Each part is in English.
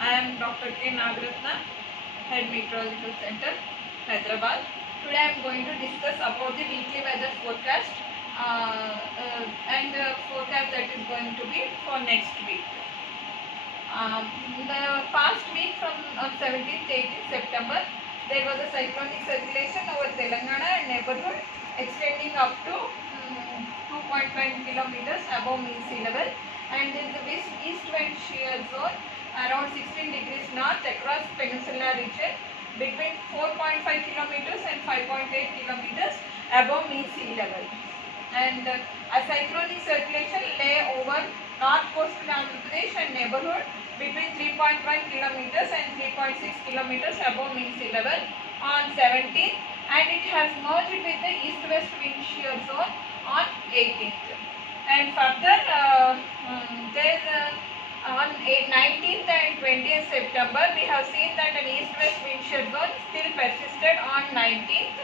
I am Dr. K. Nagaratna, Head Meteorological Center, Hyderabad. Today I am going to discuss about the weekly weather forecast and forecast that is going to be for next week. The past week from 17th 18th September, there was a cyclonic circulation over Telangana and neighborhood extending up to 2.5 kilometers above mean sea level, and there is a east wind shear zone around 16 degrees north across peninsular region between 4.5 kilometers and 5.8 kilometers above mean sea level. And a cyclonic circulation lay over north coastal Andhra Pradesh and neighborhood between 3.1 kilometers and 3.6 kilometers above mean sea level on 17th, and it has merged with the east-west wind shear zone on 18th. And further, on 19th and 20th September, we have seen that an east-west wind shear zone still persisted on 19th,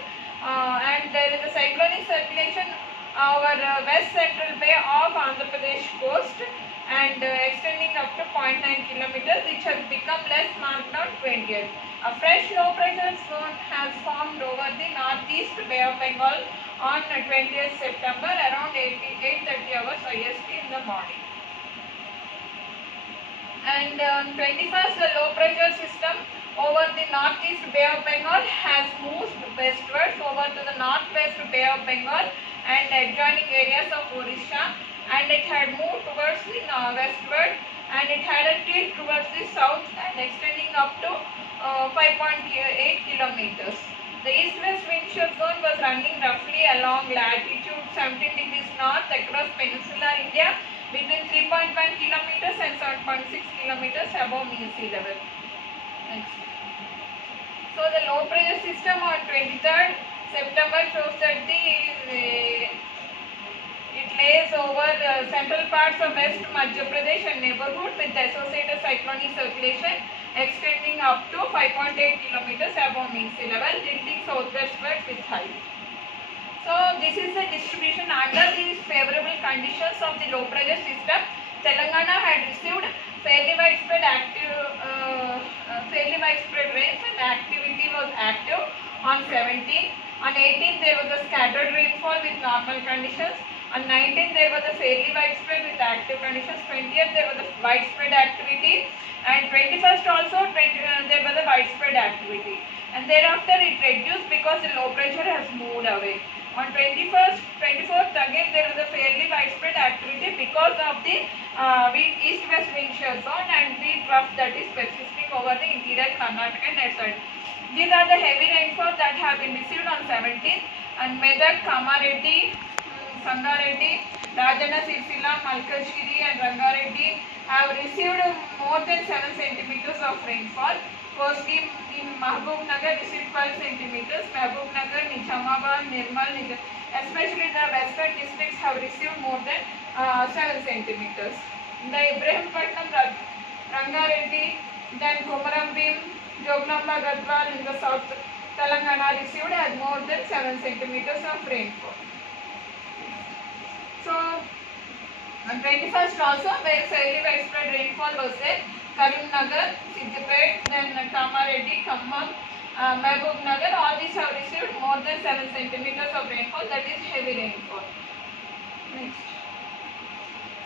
and there is a cyclonic circulation over west central bay of Andhra Pradesh coast and extending up to 0.9 kilometers, which has become less marked on 20th. A fresh low pressure zone has formed over the northeast Bay of Bengal on 20th September around 8:30 hours IST in the morning. And on 21st, the low pressure system over the northeast Bay of Bengal has moved westwards over to the northwest Bay of Bengal and adjoining areas of Orissa, and it had moved towards the westward, and it had a tilt towards the south and extending up to 5.8 kilometers. The east-west wind shear zone was running roughly along latitude 17 degrees north across peninsular India between 3.1 kilometers and 7.6 kilometers above mean sea level. Next. So the low pressure system on 23rd September shows that it lays over the central parts of West Madhya Pradesh and neighborhood with associated cyclonic circulation extending up to 5.8 kilometers above mean sea level, tilting southwestward with high. So this is the distribution under these favorable conditions of the low pressure system. Telangana had received fairly widespread rains, and activity was active on 17th. On 18th there was a scattered rainfall with normal conditions. On 19th there was a fairly widespread with active conditions. 20th there was a widespread activity, and 21st also there was a widespread activity. And thereafter it reduced because the low pressure has moved away. On 24th again there was a fairly widespread activity because of the east-west wind shear zone and the trough that is persisting over the interior Karnataka and Assam. These are the heavy rainfall that have been received on 17th, and Medak, Kamareddy, Sangareddy, Rajana Sircilla, Malkajgiri and Rangareddy have received more than 7 centimeters of rainfall. Firstly, in Mahbubnagar received 12 centimeters. Mahbubnagar, Nizamabad, Nirmal, especially the western districts have received more than 7 centimeters. The Ibrahimpatnam, Rangareddy, then Komarambim, Jognamba, Gadwal in the south Telangana received as more than 7 centimeters of rainfall. So, on 21st also, where fairly widespread rainfall was there, Karimnagar, Siddipet, then Kamareddy, Khammam, Mahbubnagar, all these have received more than 7 centimeters of rainfall, that is heavy rainfall. Next.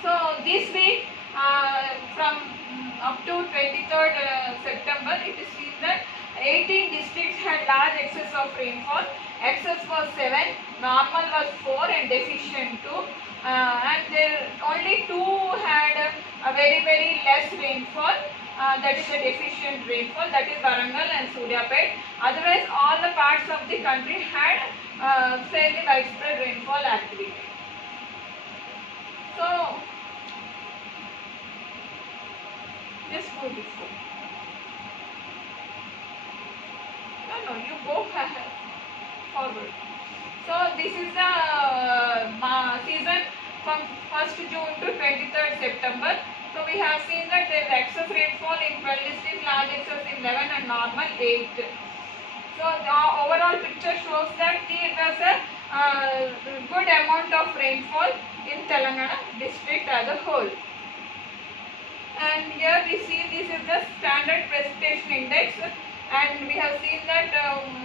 So, this week, from up to 23rd September, it is seen that 18 districts had large excess of rainfall. Excess was 7, normal was 4 and deficient 2. And there only 2 had a very less rainfall, that is a deficient rainfall, that is Warangal and Suryapet. Otherwise all the parts of the country had fairly widespread rainfall activity. So just go this way. No, you go forward. So this is the season from 1st June to 23rd September. So we have seen that there is excess rainfall in 12 districts, large excess in 11 and normal 8. So the overall picture shows that there was a good amount of rainfall in Telangana district as a whole. And here we see this is the standard precipitation index, and we have seen that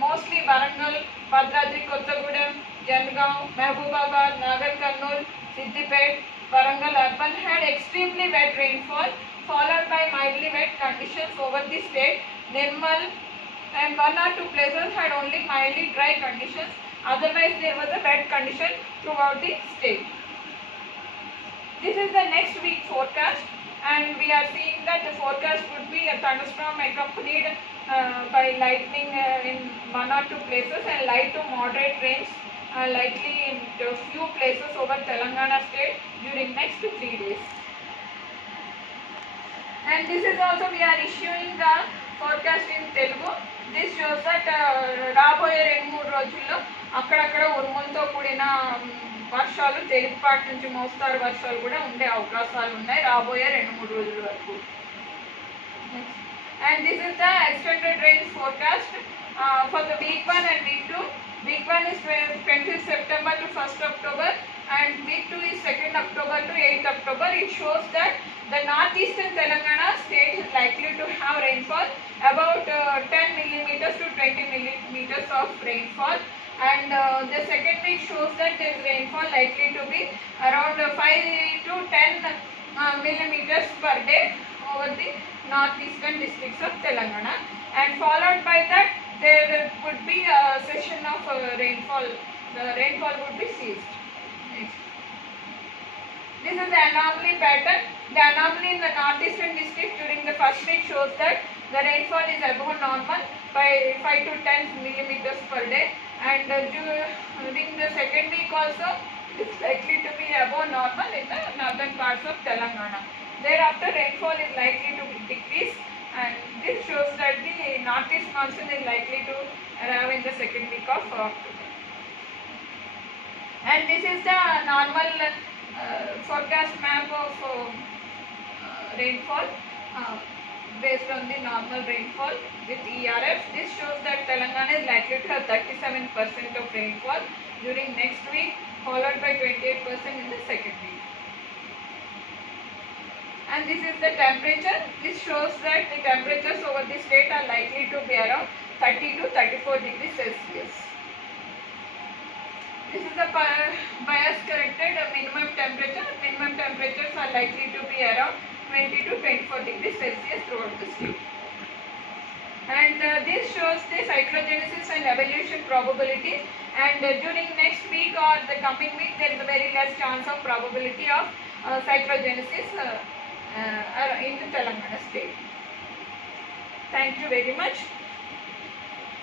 mostly Warangal, Bhadradri, Kottagudem, Jangaon, Mehboobabaad, Nagar Karnool, Siddipet, Warangal urban had extremely wet rainfall followed by mildly wet conditions over the state. Nirmal and one or two places had only mildly dry conditions. Otherwise, there was a wet condition throughout the state. This is the next week forecast, and we are seeing that the forecast would be a thunderstorm accompanied by lightning in one or two places and light to moderate rains likely in a few places over Telangana state during next 3 days. And this is also we are issuing the forecast in Telugu. This shows that రాబోయే 2-3 రోజుల్లో అక్కడక్కడ ఉరుములతో కూడిన వర్షాలు తేలికపాటి నుంచి మోస్తారు వర్షాలు కూడా ఉండే అవకాశాలు ఉన్నాయి రాబోయే 2-3 రోజుల వరకు. And this is the extended range forecast for the week 1 and week 2. Week 1 is 20th September to 1st October and week 2 is 2nd October to 8th October. It shows that the northeastern Telangana state is likely to have rainfall about 10 millimeters to 20 millimeters of rainfall, and the second week shows that there is rainfall likely to be around 5 to 10 millimeters per day over the northeastern districts of Telangana, and followed by that there would be a session of rainfall. The rainfall would be ceased. Next. This is the anomaly pattern. The anomaly in the northeastern district during the first week shows that the rainfall is above normal by 5 to 10 millimeters per day, and during the second week also it is likely to be above normal in the northern parts of Telangana. Thereafter rainfall is likely to decrease, and this shows that the northeast monsoon is likely to arrive in the second week of October. And this is the normal forecast map of rainfall based on the normal rainfall with ERF. This shows that Telangana is likely to have 37% of rainfall during next week, followed by 28% in the second week. And this is the temperature. This shows that the temperatures over the state are likely to be around 30 to 34 degrees Celsius. This is the bias corrected minimum temperature. Minimum temperatures are likely to be around 20 to 24 degrees Celsius throughout the state. And this shows the cyclogenesis and evolution probability. And during next week or the coming week, there is a very less chance of probability of cyclogenesis in the Telangana state. Thank you very much.